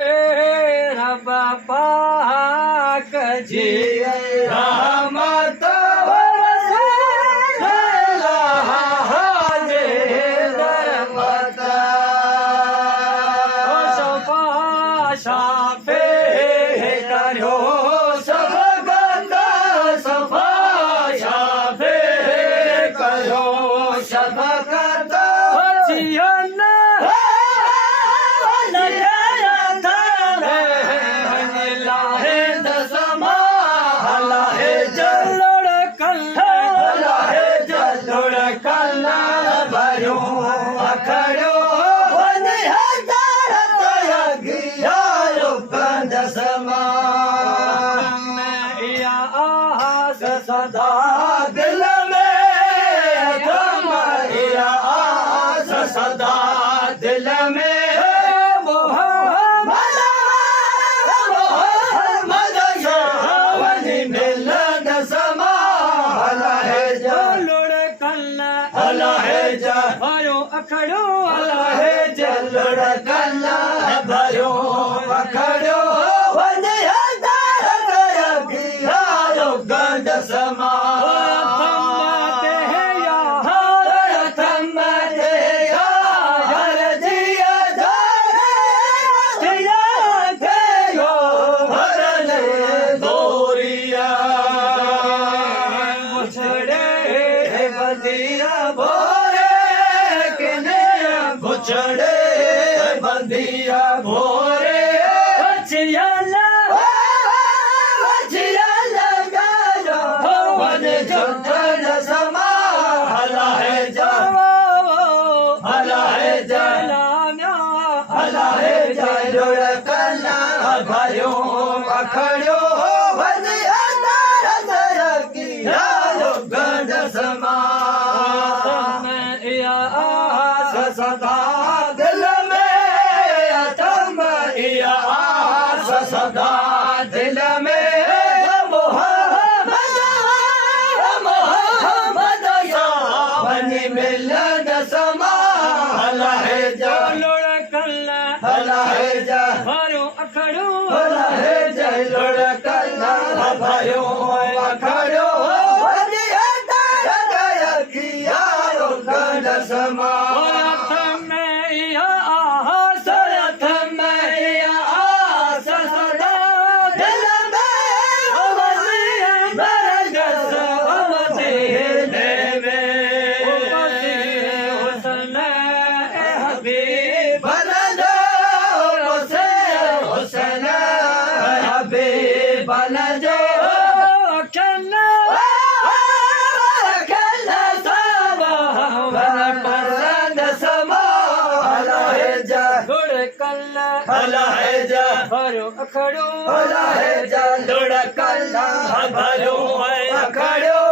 रब पाक जी रहमत बरसे हाजे रहमत सफा शाफे करो सब गंदा सफा शाफे करो सब गंदा जियन सदा दिल में तुम्हारा आस सदा दिल में मोहम्मद शावनी मिलन समा हला है जा लुढ़कना हला है जा भयो अखड़ो हला है जा लुढ़कना भयो अखड़ो समा बुछड़े बंदिया भोरे भयो अखड़ो गंज समा सदा दिल में तुम आस सदा दिल में मोहम्मद शावनी मिलन समा हला है जा लुढ़कना हला है जा भयो अखड़ो हला है जा लुढ़कना भयो अखड़ो गंज समा हला है जा भरो अखड़ो हला है जा लुढ़कना भरो अखड़ो